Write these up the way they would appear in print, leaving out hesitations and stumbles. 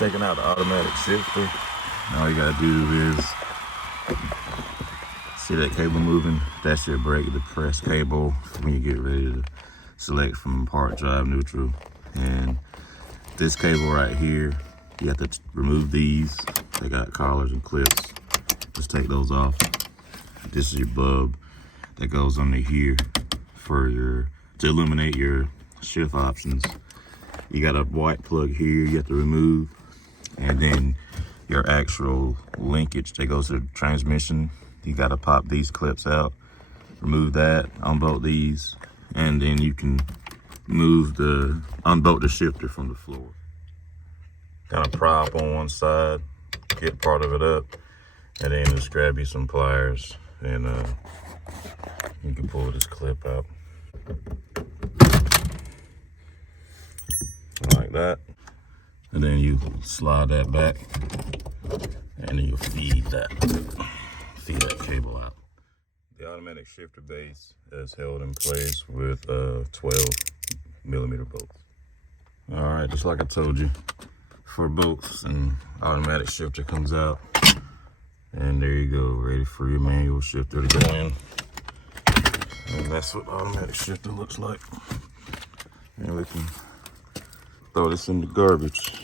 Checking out the automatic shifter. All you gotta do is see that cable moving. That's your brake depressed cable when you get ready to select from park, drive, neutral. And this cable right here, you have to remove these. They got collars and clips. Just take those off. This is your bulb that goes under here to illuminate your shift options. You got a white plug here you have to remove, and then your actual linkage that goes to the transmission. You got to pop these clips out, remove that, unbolt these, and then you can unbolt the shifter from the floor. Kind of pry up on one side, get part of it up, and then just grab you some pliers and you can pull this clip out. Like that. And then you slide that back and then you feed that cable out. The automatic shifter base is held in place with 12mm bolts. All right, just like I told you, 4 bolts and automatic shifter comes out. And there you go, ready for your manual shifter to go in. And that's what the automatic shifter looks like. And we can throw this in the garbage.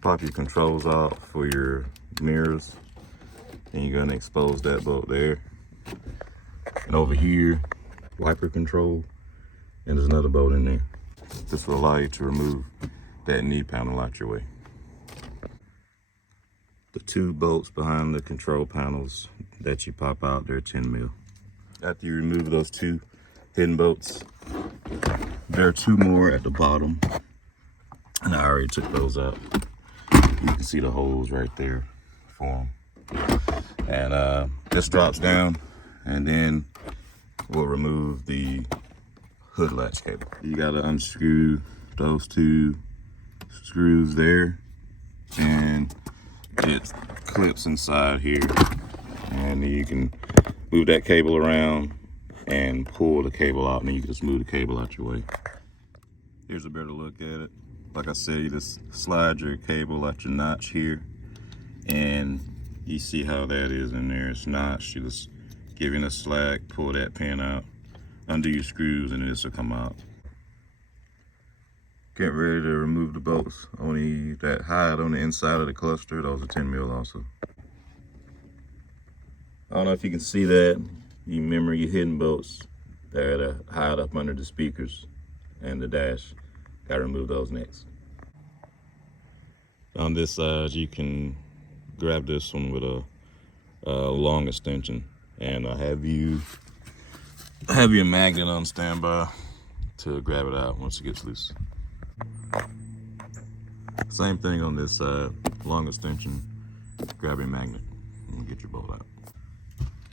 Pop your controls out for your mirrors. And you're gonna expose that bolt there. And over here, wiper control. And there's another bolt in there. This will allow you to remove that knee panel out your way. The 2 bolts behind the control panels that you pop out, they're 10mm. After you remove those 2 hidden bolts, there are 2 more at the bottom, and I already took those out. You can see the holes right there for them. And this drops down, and then we'll remove the hood latch cable. You gotta unscrew those 2 screws there, and it clips inside here, and then you can move that cable around and pull the cable out, and then you can just move the cable out your way. Here's a better look at it. Like I said, you just slide your cable out your notch here, and you see how that is in there. It's notched. You just give it a slack, pull that pin out, undo your screws, and this will come out. Get ready to remove the bolts. Only that hide on the inside of the cluster, those are 10mm also. I don't know if you can see that. You remember your hidden bolts that are hide up under the speakers and the dash. Gotta remove those next. On this side, you can grab this one with a long extension, and I have your magnet on standby to grab it out once it gets loose. Same thing on this side, long extension, grab your magnet and get your bolt out.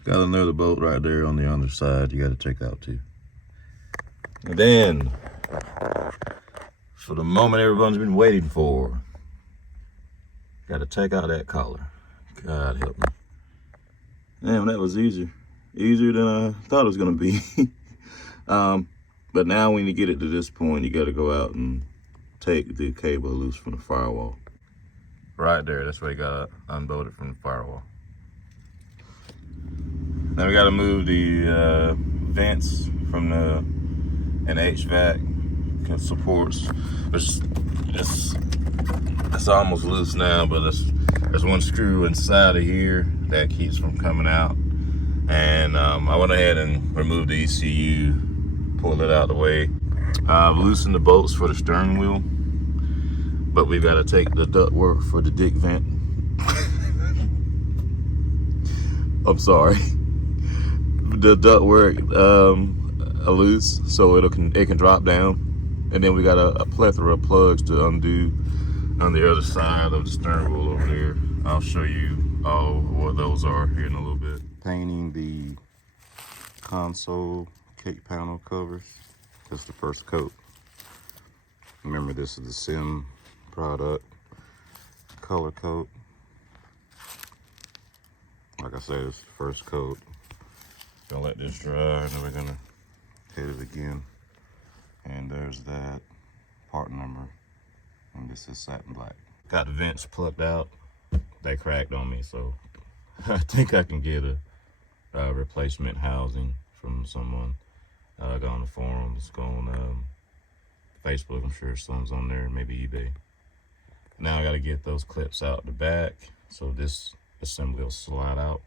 Got another bolt right there on the underside you got to take out too. And then, for the moment everyone's been waiting for, got to take out that collar. God help me. Damn, that was easier than I thought it was gonna be. But now when you get it to this point, you got to go out and take the cable loose from the firewall. Right there, that's where you gotta unbolt it from the firewall. Now we gotta move the vents from an HVAC supports. It's almost loose now, but there's one screw inside of here that keeps from coming out. And I went ahead and removed the ECU, pulled it out of the way. I've loosened the bolts for the steering wheel, but we've got to take the ductwork for the dick vent. I'm sorry. The ductwork loose, so it can drop down, and then we got a plethora of plugs to undo on the other side of the steering wheel over there. I'll show you all what those are here in a little bit. Painting the console kick panel covers. That's the first coat. Remember, this is the Sim product, color coat. Like I said, it's the first coat. Gonna let this dry, and then we're gonna hit it again. And there's that part number, and this is satin black. got the vents plugged out. They cracked on me, so I think I can get a replacement housing from someone. I go on the forums, go on Facebook, I'm sure someone's on there, maybe eBay. Now I gotta get those clips out the back, so this assembly will slide out.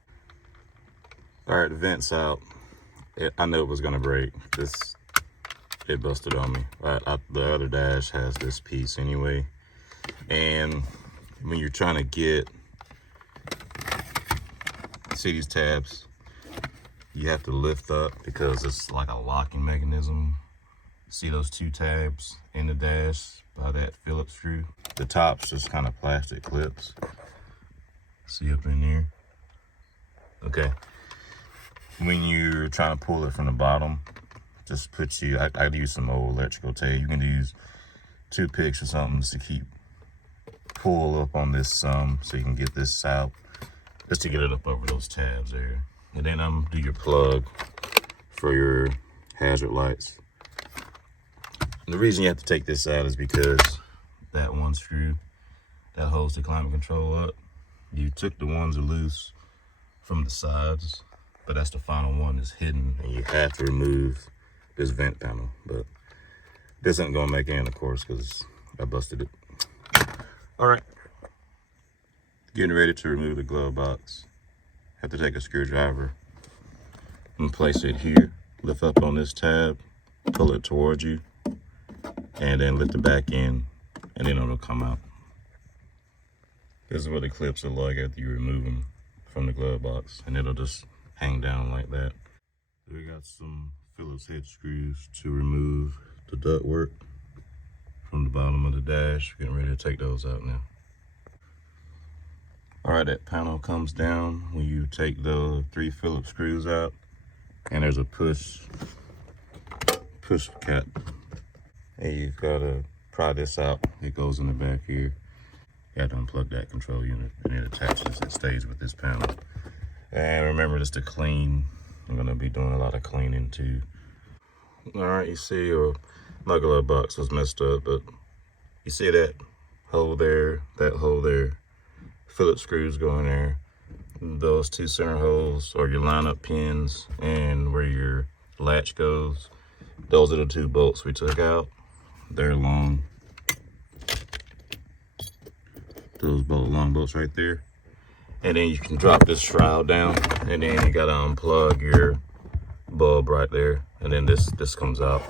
All right, the vent's out. I knew it was gonna break. It busted on me. The other dash has this piece anyway. And when you're trying to get, see these tabs, you have to lift up because it's like a locking mechanism. See those two tabs in the dash by that Phillips screw? The top's just kind of plastic clips. See up in there? Okay. When you're trying to pull it from the bottom, just I'd use some old electrical tape. You can use toothpicks or something just to pull up on this so you can get this out, just to get it up over those tabs there. And then I'm gonna do your plug for your hazard lights. And the reason you have to take this out is because that one screw that holds the climate control up, you took the ones loose from the sides, but that's the final one that's hidden, and you have to remove this vent panel. But this ain't gonna make it, of course, because I busted it. All right, getting ready to remove the glove box. Have to take a screwdriver and place it here, lift up on this tab, pull it towards you, and then lift it back in, and then it'll come out. This is what the clips look like after you remove them from the glove box, and it'll just hang down like that. We got some Phillips head screws to remove the ductwork from the bottom of the dash. Getting ready to take those out now. All right, that panel comes down when you take the 3 Phillips screws out, and there's a push cap, and you've got to pry this out. It goes in the back here. You have to unplug that control unit, and it attaches. It stays with this panel. And remember, just to clean. I'm gonna be doing a lot of cleaning too. All right, you see, my glove box was messed up, but you see that hole there, Phillips screws go in there. Those 2 center holes are your lineup pins, and where your latch goes, those are the 2 bolts we took out. They're long. Those long bolts right there. And then you can drop this shroud down, and then you gotta unplug your bulb right there, and then this comes out.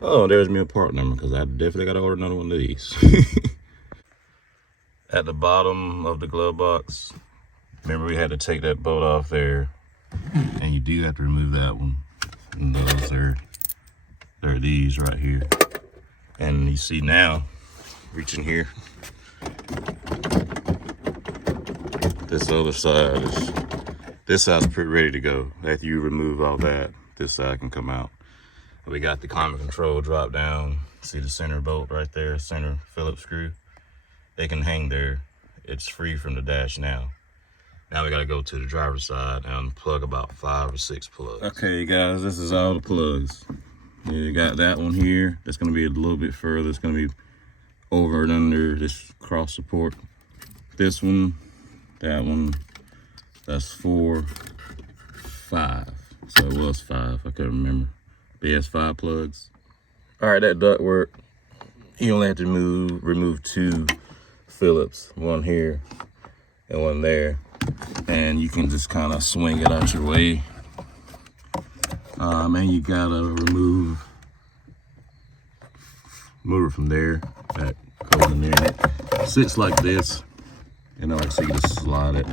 Oh, there's me a part number, because I definitely gotta order another one of these. At the bottom of the glove box, remember we had to take that bolt off there, and you do have to remove that one. And those are these right here. And you see now, reaching here, this other side this side's pretty ready to go. After you remove all that, this side can come out. We got the climate control drop down. See the center bolt right there, center Phillips screw. They can hang there. It's free from the dash now. Now we gotta go to the driver's side and plug about 5 or 6 plugs. Okay guys, this is all the plugs. You got that one here. That's gonna be a little bit further. It's gonna be over and under this cross support. This one, that one, that's 4, 5. So it was 5, I couldn't remember. But yeah, it's 5 plugs. All right, that duct work, you only have to remove 2 Phillips, one here and one there. And you can just kind of swing it out your way. And you gotta remove it from there. That goes in there. It sits like this. You know, like so you just slide it,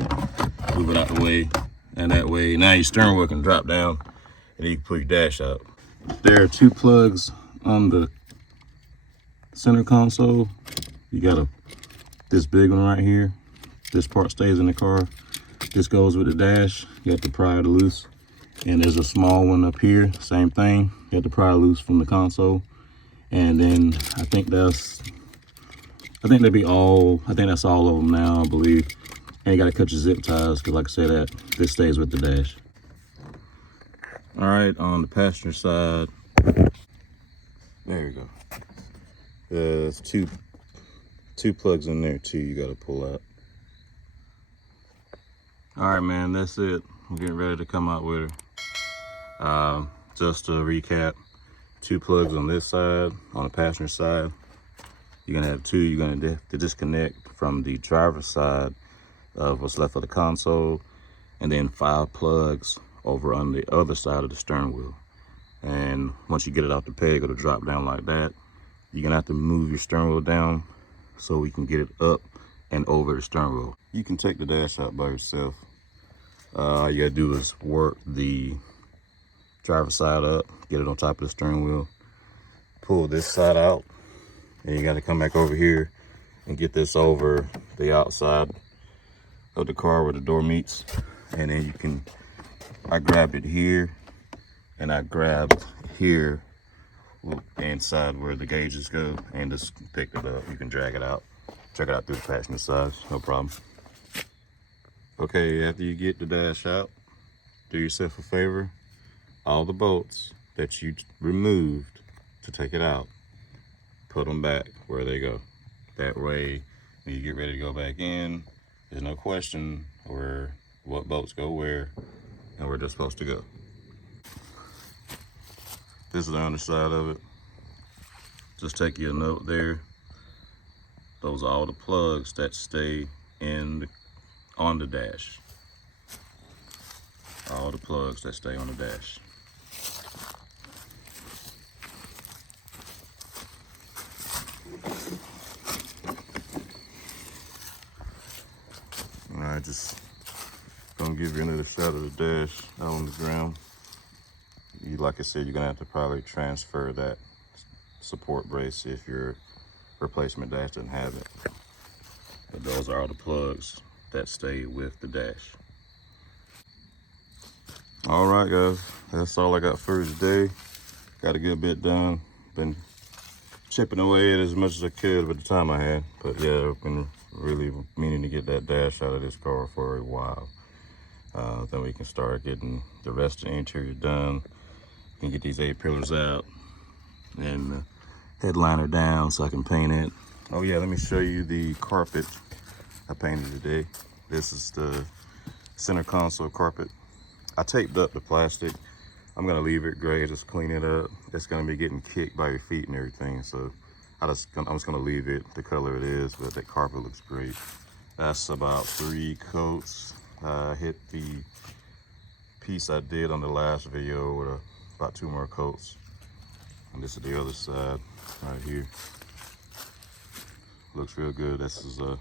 move it out the way, and that way now your steering wheel can drop down, and you can pull your dash out. There are 2 plugs on the center console. You got this big one right here. This part stays in the car. This goes with the dash. You have to pry it loose. And there's a small one up here, same thing. You have to pry it loose from the console. And then I think that's all of them now, I believe. And you gotta cut your zip ties, because like I said, this stays with the dash. All right, on the passenger side, there you go. There's two 2 plugs in there too you got to pull out. All right, man, that's it. I'm getting ready to come out with her. Just to recap, 2 plugs on this side, on the passenger side. You're gonna have 2. You're gonna have to disconnect from the driver's side of what's left of the console, and then 5 plugs over on the other side of the steering wheel. And once you get it off the peg, it'll drop down like that. You're gonna have to move your steering wheel down so we can get it up and over the steering wheel. You can take the dash out by yourself. All you gotta do is work the driver's side up, get it on top of the steering wheel, pull this side out, and you gotta come back over here and get this over the outside of the car where the door meets. And then you can, I grabbed it here, and I grabbed here inside where the gauges go, and just picked it up. You can drag it out through the passenger side, no problem. Okay, after you get the dash out, do yourself a favor. All the bolts that you removed to take it out, put them back where they go. That way, when you get ready to go back in, there's no question where what bolts go where and where they're supposed to go. This is the underside of it. Just take you a note there. Those are all the plugs that stay on the dash. All the plugs that stay on the dash. Alright, just gonna give you another shot of the dash out on the ground. Like I said, you're gonna have to probably transfer that support brace if your replacement dash doesn't have it. But those are all the plugs that stay with the dash. All right, guys, that's all I got for you today. Got a good bit done. Been chipping away at as much as I could with the time I had. But yeah, I've been really meaning to get that dash out of this car for a while. Then we can start getting the rest of the interior done. We can get these 8 pillars out and the headliner down so I can paint it. Oh yeah, let me show you the carpet I painted today. This is the center console carpet. I taped up the plastic. I'm gonna leave it gray, just clean it up. It's gonna be getting kicked by your feet and everything, so I'm just gonna leave it the color it is, but that carpet looks great. That's about 3 coats. I hit the piece I did on the last video with about 2 more coats. And this is the other side right here. Looks real good. This is a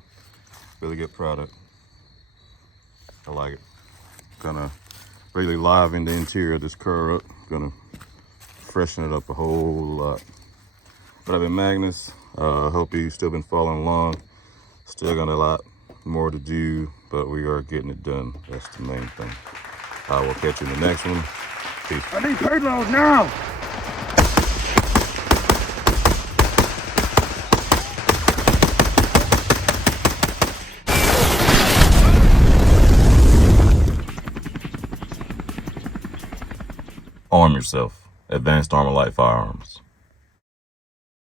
really good product. I like it. Gonna really liven the interior of this car up. Gonna freshen it up a whole lot. But I've been Magnus. Hope you've still been following along. Still got a lot more to do, but we are getting it done. That's the main thing. I will catch you in the next one. Peace. I need payload now! Arm yourself. Advanced Armor Light Firearms.